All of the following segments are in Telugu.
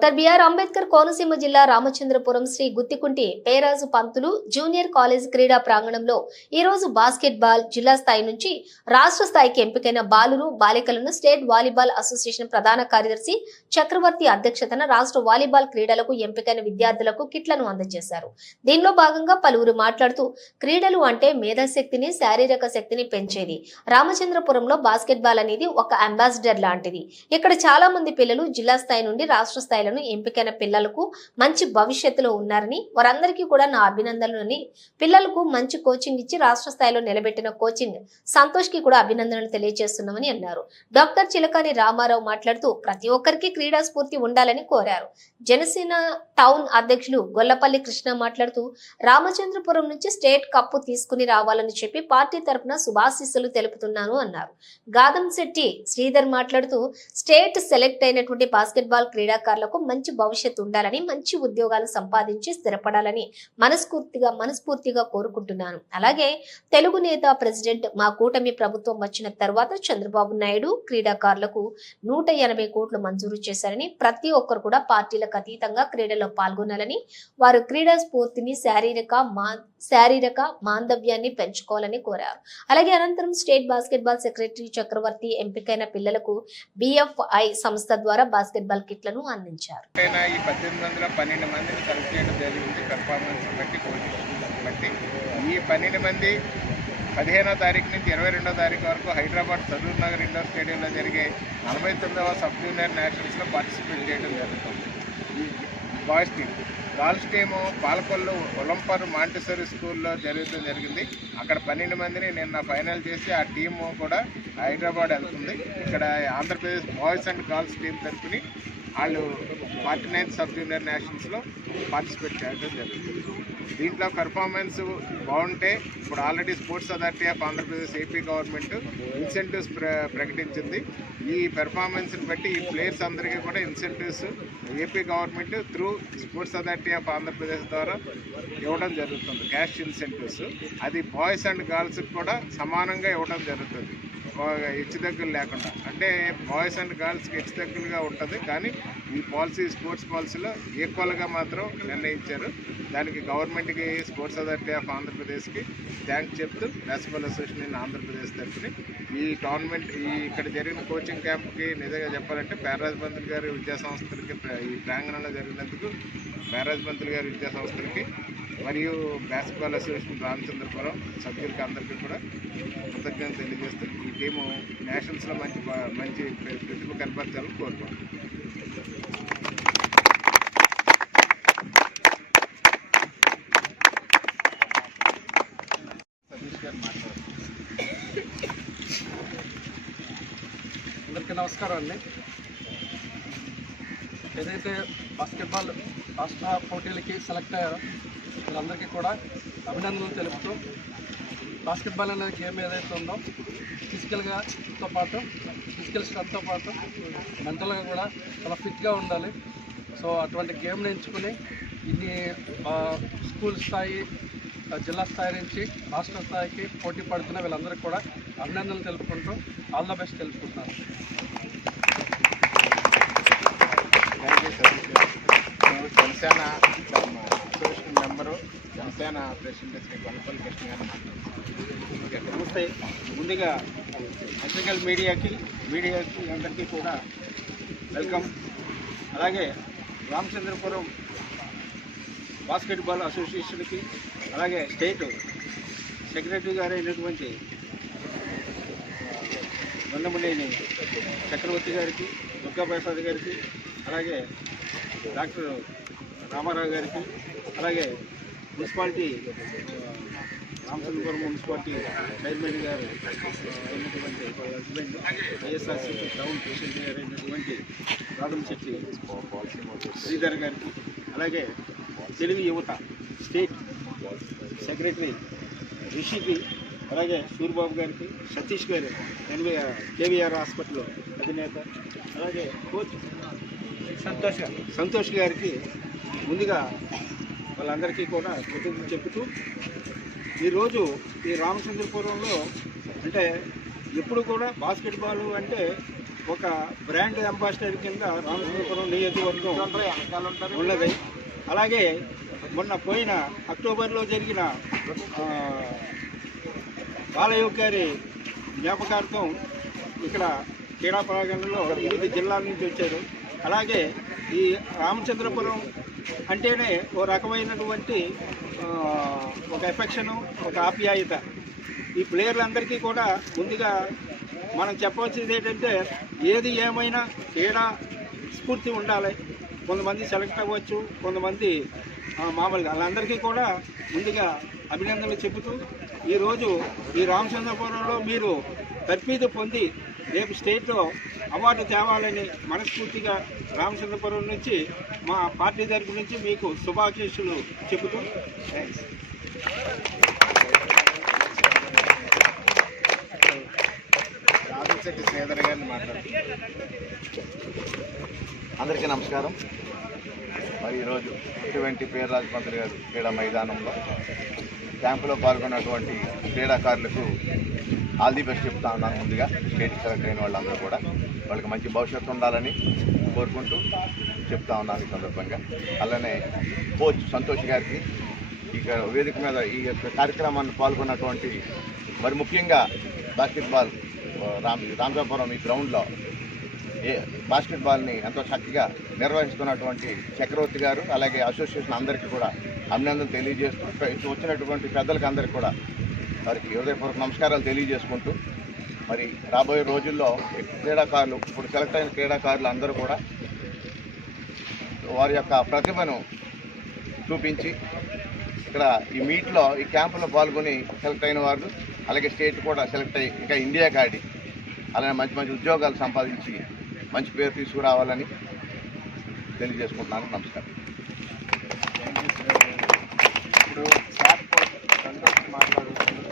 డాక్టర్ బిఆర్ అంబేద్కర్ కోనసీమ జిల్లా రామచంద్రపురం శ్రీ గుత్తికుంటి పేరాజు పంతులు జూనియర్ కాలేజ్ క్రీడా ప్రాంగణంలో ఈ రోజు బాస్కెట్ బాల్ జిల్లా స్థాయి నుంచి రాష్ట్ర స్థాయికి ఎంపికైన బాలురు బాలికలను స్టేట్ వాలీబాల్ అసోసియేషన్ ప్రధాన కార్యదర్శి చక్రవర్తి అధ్యక్షతన రాష్ట్ర వాలీబాల్ క్రీడలకు ఎంపికైన విద్యార్థులకు కిట్లను అందజేశారు. దీనిలో భాగంగా పలువురు మాట్లాడుతూ క్రీడలు అంటే మేధాశక్తిని శారీరక శక్తిని పెంచేది. రామచంద్రపురంలో బాస్కెట్ బాల్ అనేది ఒక అంబాసిడర్ లాంటిది. ఇక్కడ చాలా మంది పిల్లలు జిల్లా స్థాయి నుండి రాష్ట్ర స్థాయి ఎంపికైన పిల్లలకు మంచి భవిష్యత్తులో ఉన్నారని వారందరికీ కూడా నా అభినందనలని పిల్లలకు మంచి కోచింగ్ ఇచ్చి రాష్ట్ర స్థాయిలో నిలబెట్టిన కోచింగ్ సంతోష్ కి కూడా అభినందనలు తెలియజేస్తున్నామని అన్నారు. డాక్టర్ చిలకాని రామారావు మాట్లాడుతూ ప్రతి ఒక్కరికి క్రీడా స్ఫూర్తి ఉండాలని కోరారు. జనసేన టౌన్ అధ్యక్షులు గొల్లపల్లి కృష్ణ మాట్లాడుతూ రామచంద్రపురం నుంచి స్టేట్ కప్పు తీసుకుని రావాలని చెప్పి పార్టీ తరఫున శుభాశీస్సులు తెలుపుతున్నాను అన్నారు. గాదంశెట్టి శ్రీధర్ మాట్లాడుతూ స్టేట్ సెలెక్ట్ అయినటువంటి బాస్కెట్ బాల్ క్రీడాకారులకు మంచి భవిష్యత్తు ఉండాలని మంచి ఉద్యోగాలు సంపాదించి స్థిరపడాలని మనస్ఫూర్తిగా కోరుకుంటున్నాను. అలాగే తెలుగు నేత ప్రెసిడెంట్ మా కూటమి ప్రభుత్వం వచ్చిన తర్వాత చంద్రబాబు నాయుడు క్రీడాకారులకు 180 కోట్లు మంజూరు చేశారని ప్రతి ఒక్కరు కూడా పార్టీలకు అతీతంగా క్రీడల్లో పాల్గొనాలని వారు క్రీడా స్ఫూర్తిని శారీరక మాందవ్యాన్ని పెంచుకోవాలని కోరారు. అలాగే అనంతరం స్టేట్ బాస్కెట్ బాల్ సెక్రటరీ చక్రవర్తి ఎంపికైన పిల్లలకు BFI సంస్థ ద్వారా బాస్కెట్ బాల్ కిట్లను అందించారు. ఈ 1812 మందిని సెలెక్ట్ చేయడం జరిగింది. పెర్ఫార్మెన్స్ బట్టి కోచింగ్ బట్టి ఈ 12 మంది 15వ తారీఖు నుంచి 22వ తారీఖు వరకు హైదరాబాద్ సరూర్ నగర్ ఇండోర్ స్టేడియంలో జరిగే 49వ సబ్ జూనియర్ నేషనల్స్లో పార్టిసిపేట్ చేయడం జరుగుతుంది. ఈ boys team girls team Palakollu ఒలంపర్ మాంటిసరీ స్కూల్లో జరిగింది. అక్కడ 12 మందిని నిన్న ఫైనల్ చేసి ఆ టీము కూడా హైదరాబాద్ వెళ్తుంది. ఇక్కడ Andhra Pradesh boys and girls team తరఫుని వాళ్ళు 49th సబ్ జూనియర్ నేషనల్స్లో పార్టిసిపేట్ చేయడం జరుగుతుంది. దీంట్లో పెర్ఫార్మెన్స్ బాగుంటే ఇప్పుడు already sports authority of Andhra Pradesh AP government incentives ప్రకటించింది. ఈ పెర్ఫార్మెన్స్ని బట్టి ఈ ప్లేయర్స్ అందరికీ కూడా incentives AP government through sports authority of Andhra Pradesh ద్వారా ఇవ్వడం జరుగుతుంది. క్యాష్ ఇన్సెంటివ్స్ అది బాయ్స్ అండ్ గర్ల్స్కి కూడా సమానంగా ఇవ్వడం జరుగుతుంది. హెచ్చుతగ్గులు లేకుండా, అంటే బాయ్స్ అండ్ గర్ల్స్కి హెచ్చుతగ్గులుగా ఉంటుంది. కానీ ఈ పాలసీ స్పోర్ట్స్ పాలసీలో ఈక్వల్గా మాత్రం నిర్ణయించారు. దానికి గవర్నమెంట్కి స్పోర్ట్స్ అథారిటీ ఆఫ్ ఆంధ్రప్రదేశ్కి థ్యాంక్స్ చెప్తూ బాస్కెట్బాల్ అసోసియేషన్ ఇన్ ఆంధ్రప్రదేశ్ తరఫుని ఈ టోర్నమెంట్ ఇక్కడ జరిగిన కోచింగ్ క్యాంప్కి నిజంగా చెప్పాలంటే పేరాజ్ పంతులు గారి విద్యాసంస్థలకి ఈ ప్రాంగణంలో జరిగినందుకు పేరాజ్ పంతులు గారి విద్యాసంస్థలకి మరియు బాస్కెట్బాల్ అసోసియేషన్ రామచంద్రపురం సభ్యులకి అందరికీ కూడా కృతజ్ఞతలు తెలియజేస్తూ ఈ టీము నేషనల్స్లో మంచి ప్రతిభ కనపరచాలని కోరుకుంటున్నాను. సతీష్ గారు మాట్లాడారు. అందరికీ నమస్కారం అండి. ఏదైతే బాస్కెట్బాల్ రాష్ట్ర పోటీలకి సెలెక్ట్ అయ్యారో వీళ్ళందరికీ కూడా అభినందనలు తెలుపుతూ బాస్కెట్బాల్ అనే గేమ్ ఏదైతే ఉందో ఫిజికల్ స్ట్రెంత్తో పాటు మెంటల్గా కూడా చాలా ఫిట్గా ఉండాలి. సో అటువంటి గేమ్ని ఎంచుకుని ఇన్ని స్కూల్ స్థాయి జిల్లా స్థాయి నుంచి రాష్ట్ర స్థాయికి పోటీ పడుతున్న వీళ్ళందరికీ కూడా అభినందనలు తెలుపుకుంటూ ఆల్ ద బెస్ట్ తెలుపుకుంటున్నాను. Janasena association member Janasena president Shri Gollapalli Krishna గారు మాట్లాడుతున్నారు. నమస్తే. ముందుగా ఎలక్ట్రికల్ మీడియాకి అందరికీ కూడా వెల్కమ్. అలాగే రామచంద్రపురం బాస్కెట్బాల్ అసోసియేషన్కి అలాగే స్టేట్ సెక్రటరీ గారు అయినటువంటి వందమునేని చక్రవర్తి గారికి, దుర్గాప్రసాద్ గారికి, అలాగే డాక్టర్ రామారావు గారికి, అలాగే మున్సిపాలిటీ రామచంద్రపురం మున్సిపాలిటీ చైర్మన్ గారు అయినటువంటి హస్బెండ్ వైఎస్ఆర్సీపీ టౌన్ ప్రెసిడెంట్ గారు అయినటువంటి గాదంశెట్టి శ్రీధర్ గారికి, అలాగే తెలుగు యువత స్టేట్ సెక్రటరీ రిషికి, అలాగే సూర్యబాబు గారికి, సతీష్ గారు KVR హాస్పిటల్ అధినేత, అలాగే కోచ్ సంతోష్ గారికి ముందుగా వాళ్ళందరికీ కూడా కృతజ్ఞతలు చెబుతూ ఈరోజు ఈ రామచంద్రపురంలో అంటే ఎప్పుడు కూడా బాస్కెట్బాల్ అంటే ఒక బ్రాండ్ అంబాసిడర్ కింద రామచంద్రపురం నియోజకవర్గం ఉన్నది. అలాగే మొన్న పోయిన అక్టోబర్లో జరిగిన బాలయ్య గారి జ్ఞాపకార్థం ఇక్కడ క్రీడా ప్రాంగణంలో 8 జిల్లాల నుంచి వచ్చారు. అలాగే ఈ రామచంద్రపురం అంటేనే ఓ రకమైనటువంటి ఒక ఎఫెక్షను, ఒక ఆప్యాయత. ఈ ప్లేయర్లందరికీ కూడా ముందుగా మనం చెప్పవలసింది ఏంటంటే, ఏది ఏమైనా క్రీడా స్ఫూర్తి ఉండాలి. కొంతమంది సెలెక్ట్ అవ్వచ్చు, కొంతమంది మామూలుగా. వాళ్ళందరికీ కూడా ముందుగా అభినందనలు చెబుతూ, ఈరోజు ఈ రామచంద్రపురంలో మీరు తర్ఫీదు పొంది రేపు స్టేట్లో అవార్డు తేవాలని మనస్ఫూర్తిగా రామచంద్రపురం నుంచి మా పార్టీ తరపు నుంచి మీకు శుభాకాంక్షలు చెబుతూ థ్యాంక్స్. రాజశెట్టి శ్రీధర్ గారిని మాట్లాడుతున్నారు. అందరికీ నమస్కారం. మరి ఈరోజు ఇటువంటి పేర్రాజు పంతులు గారు క్రీడా మైదానంలో క్యాంపులో పాల్గొన్నటువంటి క్రీడాకారులకు ఆల్ ది బెస్ట్ చెప్తా ఉన్నాను. ముందుగా స్టేట్ సెలెక్ట్ అయిన వాళ్ళందరూ కూడా వాళ్ళకి మంచి భవిష్యత్తు ఉండాలని కోరుకుంటూ చెప్తా ఉన్నాను ఈ సందర్భంగా. అలానే కోచ్ సంతోష్ గారికి ఇక వేదిక మీద ఈ యొక్క కార్యక్రమాన్ని పాల్గొన్నటువంటి మరి ముఖ్యంగా బాస్కెట్బాల్ రామచంద్రపురం ఈ గ్రౌండ్లో బాస్కెట్బాల్ని ఎంతో చక్కగా నిర్వహిస్తున్నటువంటి చక్రవర్తి గారు, అలాగే అసోసియేషన్ అందరికీ కూడా అభినందనలు తెలియజేస్తూ, వచ్చినటువంటి పెద్దలకి అందరికీ కూడా వారికి హృదయపూర్వక నమస్కారాలు తెలియజేసుకుంటూ, మరి రాబోయే రోజుల్లో క్రీడాకారులు, ఇప్పుడు సెలెక్ట్ అయిన క్రీడాకారులు అందరూ కూడా వారి యొక్క ప్రతిభను చూపించి ఇక్కడ ఈ మీట్లో, ఈ క్యాంపులో పాల్గొని సెలెక్ట్ అయిన వారు, అలాగే స్టేట్ కూడా సెలెక్ట్ అయ్యి ఇంకా ఇండియాకి ఆడి అలానే మంచి మంచి ఉద్యోగాలు సంపాదించి మంచి పేరు తీసుకురావాలని తెలియజేసుకుంటున్నాను. నమస్కారం. ఇప్పుడు సంతోష్ మాట్లాడుతున్నారు.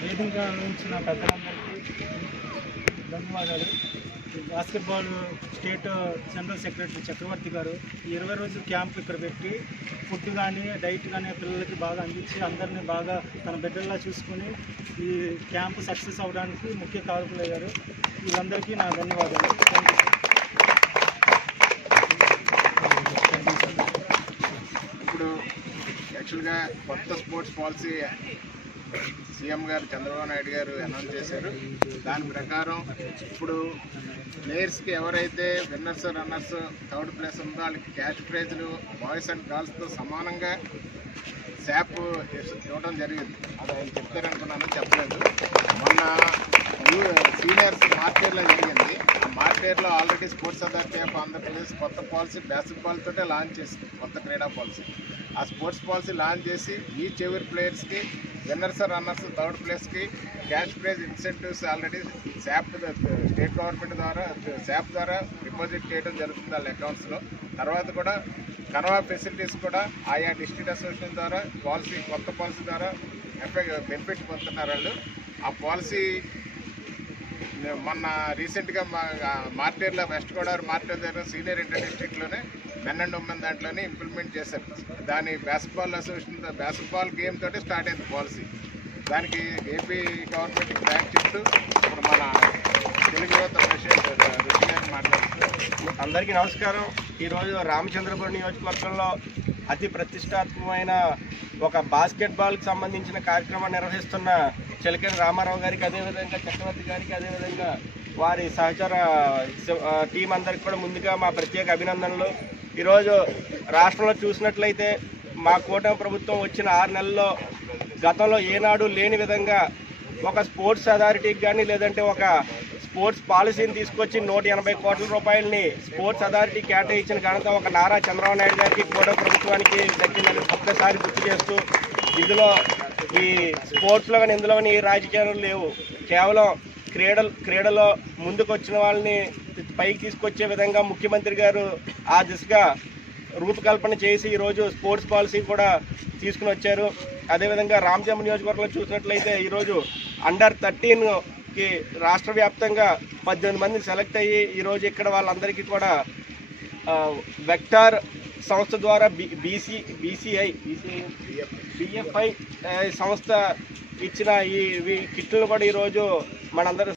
వేదిక ఉంచిన పెద్దలందరికీ ధన్యవాదాలు. బాస్కెట్బాల్ స్టేట్ జనరల్ సెక్రటరీ చక్రవర్తి గారు ఈ 20 రోజుల క్యాంప్ ఇక్కడ పెట్టి ఫుడ్ కానీ డైట్ కానీ పిల్లలకి బాగా అందించి అందరినీ బాగా తన బిడ్డల్లా చూసుకొని ఈ క్యాంపు సక్సెస్ అవ్వడానికి ముఖ్య కారకులయ్యారు. వీళ్ళందరికీ నా ధన్యవాదాలు. ఇప్పుడు యాక్చువల్గా కొత్త స్పోర్ట్స్ పాలసీ సీఎం గారు చంద్రబాబు నాయుడు గారు అనౌన్స్ చేశారు. దాని ప్రకారం ఇప్పుడు ప్లేయర్స్కి ఎవరైతే విన్నర్స్, రన్నర్స్, థర్డ్ ప్లేస్ ఉందో వాళ్ళకి క్యాష్ ప్రైజ్లు బాయ్స్ అండ్ గర్ల్స్తో సమానంగా శాప్ ఇవ్వడం జరిగింది. అది ఆయన చెప్తారనుకున్నాను, చెప్పలేదు. మొన్న సీనియర్స్ మార్కేర్లో జరిగింది. ఆ మార్కేర్లో already sports authority of Andhra Pradesh కొత్త పాలసీ బాస్కెట్బాల్ తోటే లాంచ్ చేసింది, కొత్త క్రీడా పాలసీ. ఆ స్పోర్ట్స్ పాలసీ లాంచ్ చేసి ఈచ్ ఎవరి ప్లేయర్స్కి విన్నర్స్, రన్నర్స్, థర్డ్ ప్లేస్కి cash prize incentives already SAAP state government ద్వారా శాప్ ద్వారా డిపాజిట్ చేయడం జరుగుతుంది వాళ్ళ అకౌంట్స్లో. తర్వాత కూడా కనవా ఫెసిలిటీస్ కూడా ఆయా డిస్ట్రిక్ట్ అసోసియేషన్ ద్వారా పాలసీ, కొత్త పాలసీ ద్వారా బెనిఫిట్ పొందుతున్నారు వాళ్ళు. ఆ పాలసీ మొన్న రీసెంట్గా మార్టేర్లో, వెస్ట్ గోదావరి మార్టేర్ దగ్గర సీనియర్ ఇంటర్ డిస్ట్రిక్ట్లోనే మెన్ అండ్ ఉమెన్ దాంట్లోనే ఇంప్లిమెంట్ చేశారు. దాని బాస్కెట్బాల్ అసోసియేషన్ బాస్కెట్బాల్ గేమ్ తోటి స్టార్ట్ అయింది పాలసీ. దానికి ఏపీ గవర్నమెంట్కి థ్యాంక్స్ చెప్తూ ఇప్పుడు మన తెలుగు యువత ప్రెసిడెంట్ ఋషి గారిని మాట్లాడుతున్నారు. అందరికీ నమస్కారం. ఈరోజు రామచంద్రపురం నియోజకవర్గంలో అతి ప్రతిష్టాత్మకమైన ఒక బాస్కెట్బాల్కి సంబంధించిన కార్యక్రమం నిర్వహిస్తున్న చిలకని రామారావు గారికి, అదేవిధంగా చక్రవర్తి గారికి, అదేవిధంగా వారి సహచర టీం అందరికి కూడా ముందుగా మా ప్రత్యేక అభినందనలు. ఈరోజు రాష్ట్రంలో చూసినట్లయితే మా కూటమి ప్రభుత్వం వచ్చిన 6 నెలల్లో గతంలో ఏనాడు లేని విధంగా ఒక స్పోర్ట్స్ అథారిటీకి కానీ, లేదంటే ఒక స్పోర్ట్స్ పాలసీని తీసుకొచ్చి 180 కోట్ల రూపాయలని స్పోర్ట్స్ అథారిటీ కేటాయించిన ఘనత ఒక నారా చంద్రబాబు నాయుడు గారికి, కూటమి ప్రభుత్వానికి దక్కిందని ఒక్కసారి గుర్తు చేస్తూ, ఇందులో ఈ స్పోర్ట్స్లో కానీ ఇందులో కానీ రాజకీయాలు లేవు. కేవలం క్రీడలో ముందుకు వచ్చిన వాళ్ళని పైకి తీసుకొచ్చే విధంగా ముఖ్యమంత్రి గారు ఆ దిశగా రూపకల్పన చేసి ఈరోజు స్పోర్ట్స్ పాలసీ కూడా తీసుకుని వచ్చారు. అదేవిధంగా రామచంద్ర నియోజకవర్గంలో చూసినట్లయితే ఈరోజు అండర్ 13కి రాష్ట్ర వ్యాప్తంగా 18 మంది సెలెక్ట్ అయ్యి ఈరోజు ఇక్కడ వాళ్ళందరికీ కూడా వెక్టార్ సంస్థ ద్వారా BFI సంస్థ ఇచ్చిన ఈ కిట్లు కూడా ఈరోజు మనందరూ